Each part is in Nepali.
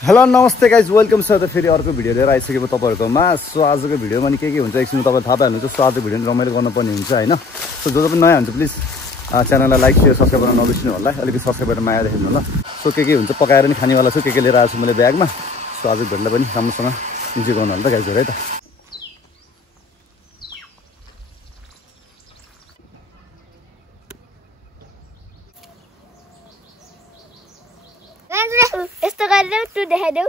हेलो नमस्ते गाइज वेलकम छ त फेरि अर्को भिडियो लिएर आइसकेको तपाईँहरूकोमा। सो आजको भिडियोमा नि के हुन्छ एकछिन तपाईँ थाहा पाइहाल्नुहुन्छ। सो आजको भिडियो रमाइलो गर्नुपर्ने हुन्छ होइन। सो जो पनि नयाँ हुन्छ प्लिज च्यानललाई लाइक सेयर सब्सक्राइब गर्न नबिर्सिनु होला। अलिकति सब्सक्राइब गरेर माया देख्नु होला। सो के हुन्छ पकाएर नि खानेवाला छु, के लिएर आएको छु मैले ब्यागमा। सो आजको भिडियोलाई पनि राम्रोसँग इन्जोय गर्नु होला त गाइजहरू है त। यस्तो गरेर तु देखाइदेऊ।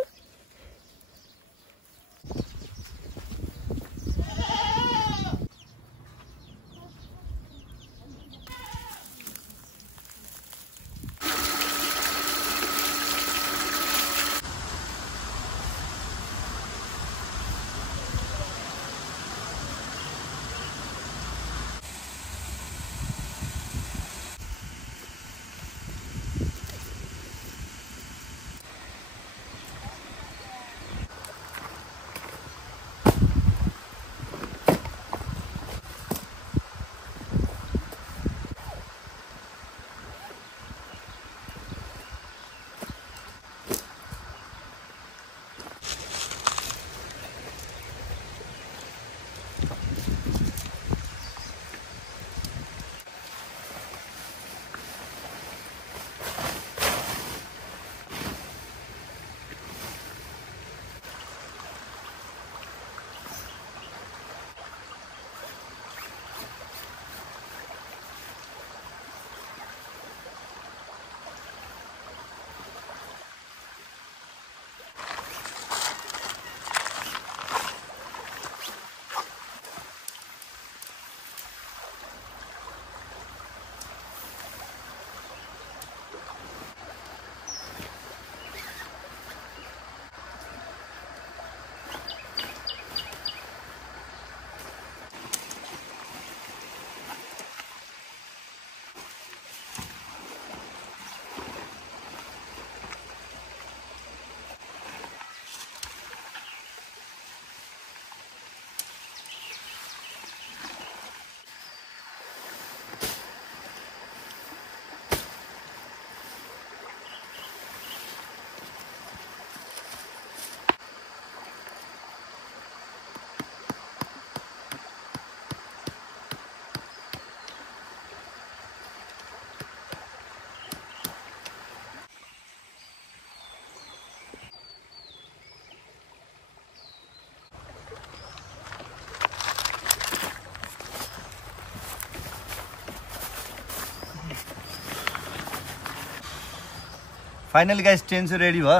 फाइनली गाइस ट्रेन चाहिँ रेडी भयो।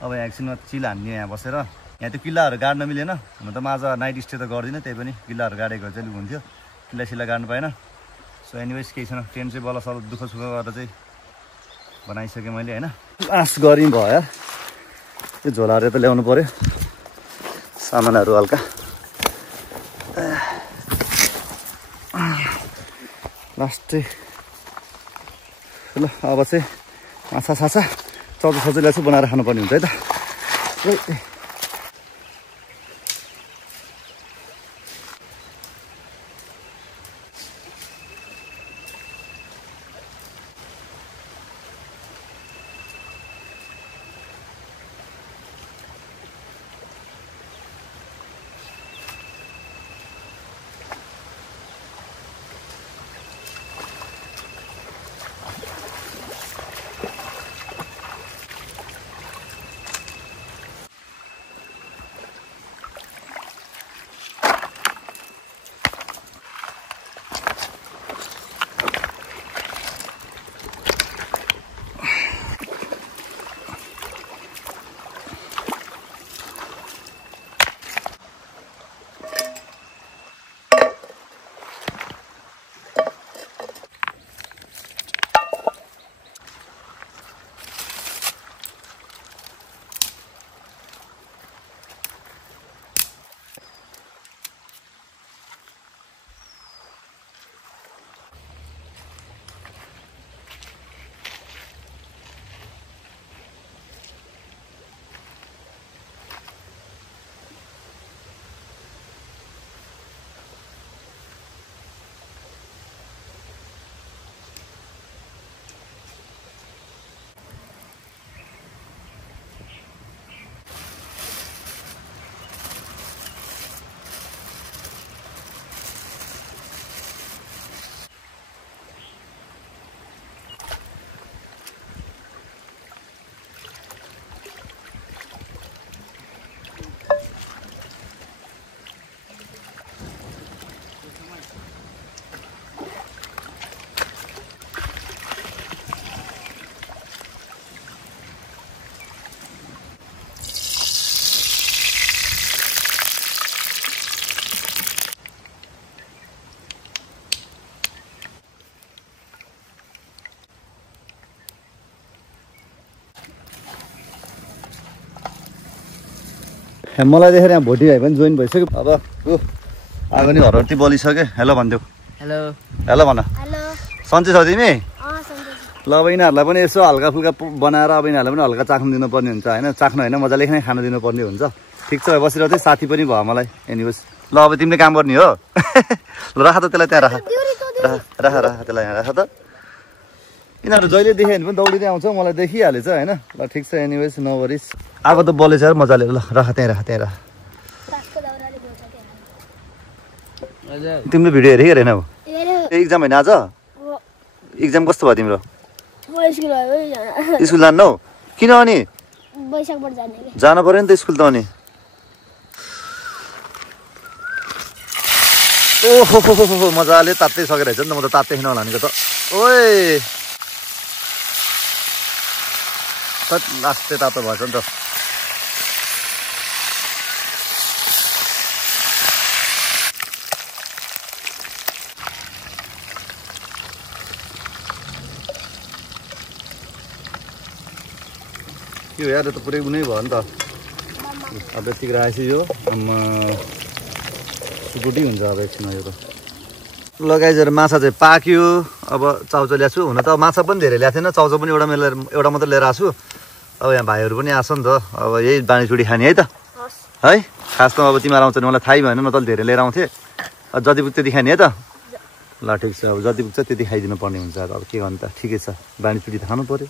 अब एकछिनमा चिल हान्ने यहाँ बसेर। यहाँ त्यो किल्लाहरू गाड्न मिलेन। हुन त म आज नाइट स्टे त गर्दिनँ, त्यही पनि किल्लाहरू गाडेको चाहिँ हुन्थ्यो। किल्ला सिल्ला गाड्नु पाएन। सो एनिवेज केही छैन, ट्रेन चाहिँ बल्ल सल्ल दुःख सुख गरेर चाहिँ बनाइसकेँ मैले होइन। आस गरी भयो यार, त्यो झोलाहरू त ल्याउनु पऱ्यो, सामानहरू हल्का। लास्टै ल अब चाहिँ माछा साछा चौचो सजिलो चाहिँ बनाएर खानुपर्ने हुन्छ है त। मलाई देखेर यहाँ भोटी भाइ पनि जोइन भइसक्यो अब आगो नि हरहर्ती बलिसक्यो हेलो भनिदेऊ हेलो हेलो भन हेलो सन्चै छ तिमी सन्चै ल अब यिनीहरूलाई पनि यसो हल्का फुल्का बनाएर अब यिनीहरूलाई पनि हल्का चाख्नु दिनुपर्ने हुन्छ होइन चाख्नु होइन मजाले नै खानु दिनुपर्ने हुन्छ ठिक छ बसेर चाहिँ साथी पनि भयो मलाई एनिवेज ल अब तिमीले काम गर्ने हो ल राख त त्यसलाई त्यहाँ राख त्यसलाई यहाँ राख त यिनीहरू जहिले देख्यो भने पनि दौडिँदै आउँछ मलाई देखिहालेछ होइन ल ठिक छ एनिवेज नो वरिज आगो त बलेछ यार मजाले ल राख त्यहाँ राख तिमीले भिडियो हेरेको हेरेन अब इक्जाम होइन आज इक्जाम कस्तो भयो तिम्रो स्कुल जान्नौ किन अनि जानु पर्यो नि त स्कुल त अनि ओहो मजाले तात्तै सकेर रहेछ नि त म त तात्तै किन होला भनेको त ओए लास्टै तातो भएछ नि त यो यार त पुरै उनै भयो नि त अब यतिको राखेपछि यो सुकुटी हुन्छ अब एकछिनमा यो त लगाइजहरू माछा चाहिँ पाक्यो अब चाउचाउ ल्याएको छु हुन त माछा पनि धेरै ल्याएको थिएन चाउचाउ पनि एउटा मात्रै लिएर आएको छु अब यहाँ भाइहरू पनि आएको नि त अब यही बाँडीचुडी खाने है त है खास त अब तिमीहरू आउँछ भने मलाई थाहै भएन न त धेरै लिएर आउँथेँ जति पुग्छ त्यति खाने है त ल ठिक छ अब जति पुग्छ त्यति खाइदिनु पर्ने हुन्छ अब के गर्नु त ठिकै छ बाँडीचुडी त खानु पऱ्यो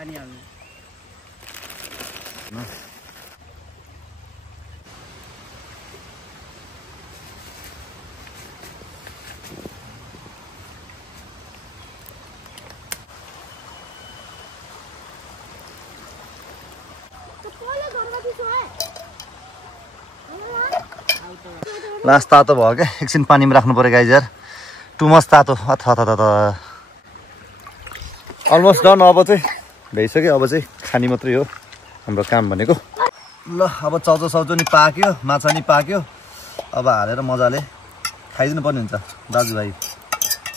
पानी हाल्नु लास्ट तातो भयो क्या एकछिन पानीमा राख्नु पऱ्यो गाइज यार टु मच तातो अलमोस्ट डन अब चाहिँ भइसक्यो अब चाहिँ खाने मात्रै हो हाम्रो काम भनेको ल अब चाउचाउ नि पाक्यो माछा नि पाक्यो अब हालेर मजाले खाइदिनु पर्ने हुन्छ दाजुभाइ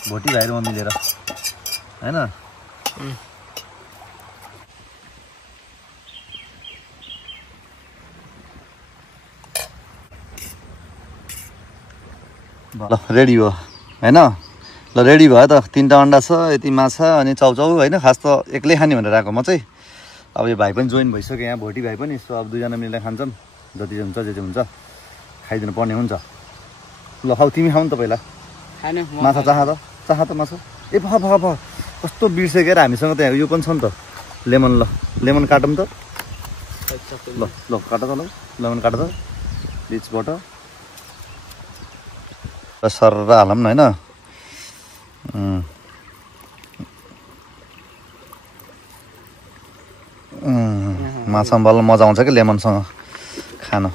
भोटी भाइहरू म मिलेर होइन ल रेडी भयो होइन ल रेडी भयो त 3टा अन्डा छ यति माछा अनि चाउचाउ होइन खास त एक्लै खाने भनेर आएको म चाहिँ अब यो भाइ पनि जोइन भइसक्यो यहाँ भोटी भाइ पनि सो अब 2जना मिलेर खान्छन् जति हुन्छ जे हुन्छ खाइदिनु पर्ने हुन्छ ल खाऊ तिमी खाऊ नि त पहिला माछा चाह त माछा ए फ कस्तो बिर्सेको यार हामीसँग त यो पनि छ नि त लेमन काटौँ त ल काट त ल लेमन काट त बिचबाट सर हालौँ न होइन माछा बल्ल मजा आउँछ कि लेमनसँग खानु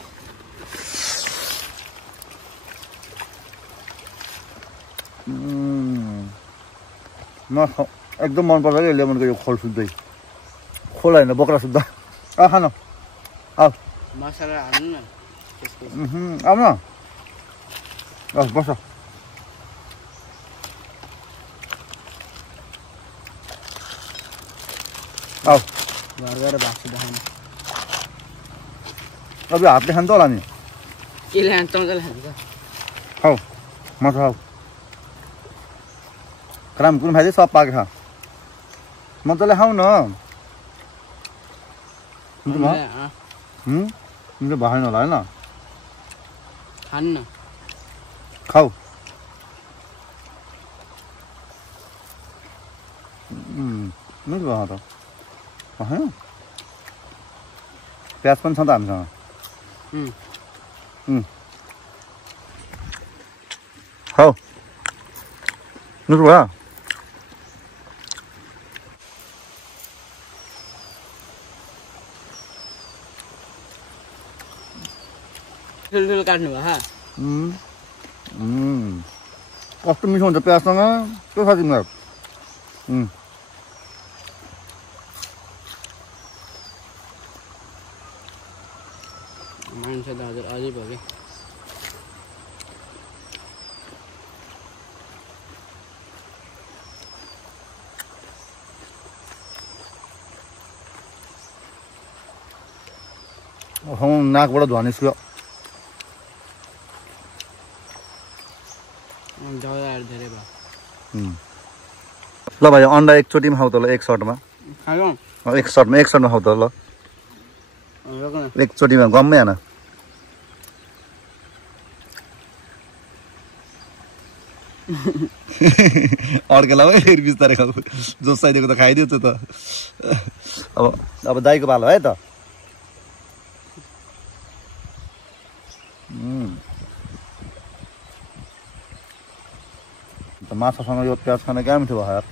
एकदम मनपर्छ कि लेमनको यो खोल सुत्दै खोल होइन बोक्रा सुत्दा खानु आऊ मसला हाल्नु न आऊ न बस आऊ घर गएर भात खानु अब हातले खान्छ होला नि के खान्छ खान्छ खाऊ माछा खाऊ क्राम कुन खाइदिए सब पाके खा मजाले खाऊ न भएन होला होइन खानु न खाऊ मिठो भयो त प्याज पनि छ त हामीसँग खाऊ मिठो भयो ठुल्ठुलो काट्नु भयो कस्तो मिठो हुन्छ प्याजसँग के छ तिमीलाई नाकबाट धुवा निस्क्यो धेरै भयो ल भाइ अन्डा एकचोटिमा खाऊ त ल एक सर्टमा एक सर्टमा खाऊ त ल एकचोटिमा गम्मै हान अड्केला है फेरि बिस्तारै खाऊ जोस चाहिदिएको त खाइदियो त अब दाइको पालो है त माछासँग यो प्याज खान क्या मिठो भयो यार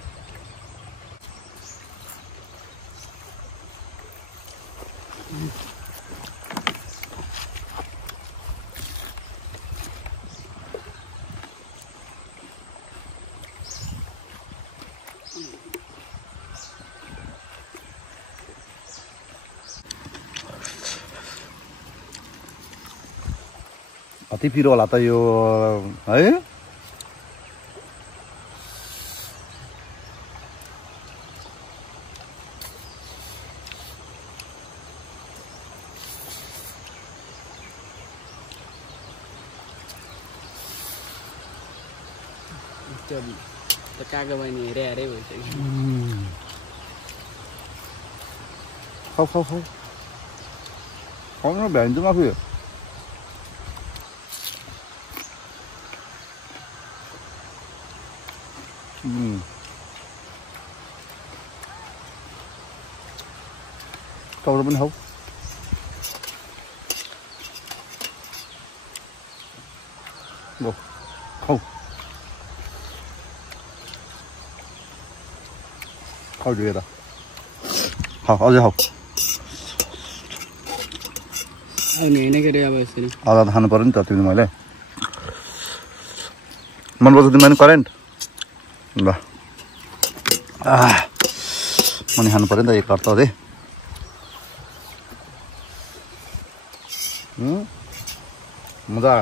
कति पिरो होला त यो है त कागो बहिनी हेरे हेरे भइसक्यो खाऊ खाऊ खाऊ खाऊ न भ्याइन्छ माफी टाउरो पनि खाऊ ल खाऊ खाऊ दिएर खाऊ अझै खाऊ आधा खानु पर्यो नि त तिमी मैले मन पर्छ तिमीलाई नि करेन्ट ल मनी खानु पर्यो नि त एक हप्ता अझै मजा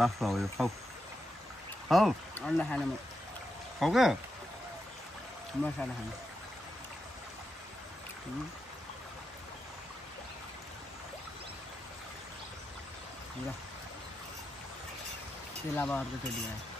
लास्ट हो यो खाऊ खाऊ अन्डा खान खाऊ क्या मसाला खानु ल तेलामा अर्को चोटि आयो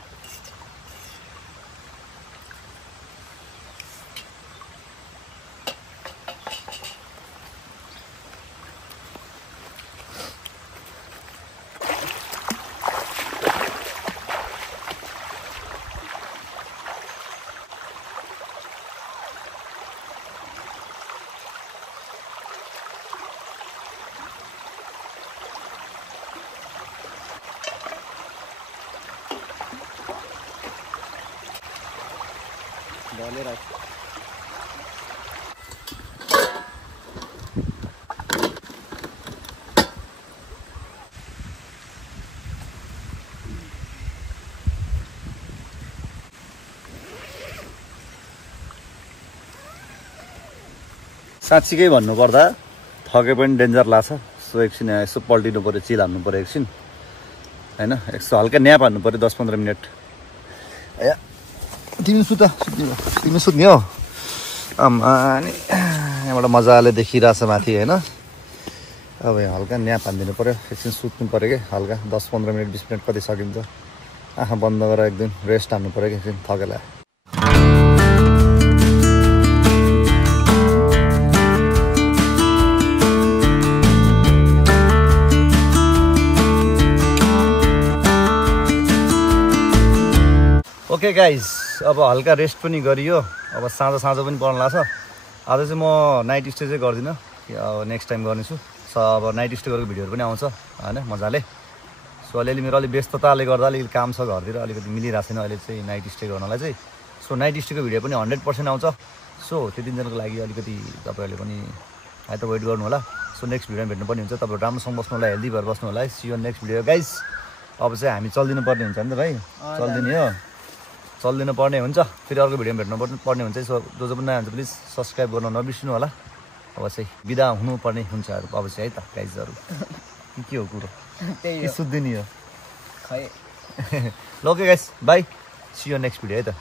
डलेर साँच्चीकै भन्नुपर्दा थके पनि डेन्जर लाग्छ सो एकछिन यसो पल्टिनु पऱ्यो चिल हान्नु पऱ्यो एकछिन होइन यसो हल्का न्याप हान्नु पऱ्यो 10-15 मिनट ए तिमी तिमी सुत्ने हो आमा नि यहाँबाट मजाले देखिरहेछ माथि होइन अब यहाँ हल्का न्याप हानिदिनु पऱ्यो एकछिन सुत्नु पऱ्यो कि हल्का 10-15 मिनट 20 मिनट कति सकिन्छ आँखा बन्द गरेर एकदम रेस्ट हान्नु पऱ्यो कि एकछिन थकेला ओके गाइज अब हल्का रेस्ट पनि गरियो अब साँझ पनि पर्न लाग्छ आज चाहिँ म नाइट स्टे चाहिँ गर्दिनँ अब नेक्स्ट टाइम गर्नेछु सो अब नाइट स्टे गरेको भिडियोहरू पनि आउँछ होइन मजाले सो अलिअलि मेरो अलिक व्यस्तताले गर्दा अलिकति काम छ घरतिर अलिकति मिलिरहेको छैन अहिले चाहिँ नाइट स्टे गर्नलाई चाहिँ सो नाइट स्टेको भिडियो पनि 100% आउँछ सो त्यो दिनजनाको लागि अलिकति तपाईँहरूले पनि है त वेट गर्नु होला सो नेक्स्ट भिडियोमा भेट्नुपर्ने हुन्छ तपाईँहरू राम्रोसँग बस्नु होला हेल्दी भएर बस्नु होला है see you next video guys अब चाहिँ हामी चल्दिनु पर्ने हुन्छ नि त भाइ चल्दिने हो चल्दिनु पर्ने हुन्छ फेरि अर्को भिडियोमा भेट्नु पर्ने हुन्छ सो जो पनि नयाँ हुन्छ प्लिज सब्सक्राइब गर्न नबिर्सिनु होला अब चाहिँ बिदा हुनुपर्ने हुन्छ अब चाहिँ है त गाइजहरू के हो कुरो त्यही सुत्दिनी हो खै ल okay guys bye see you next video है त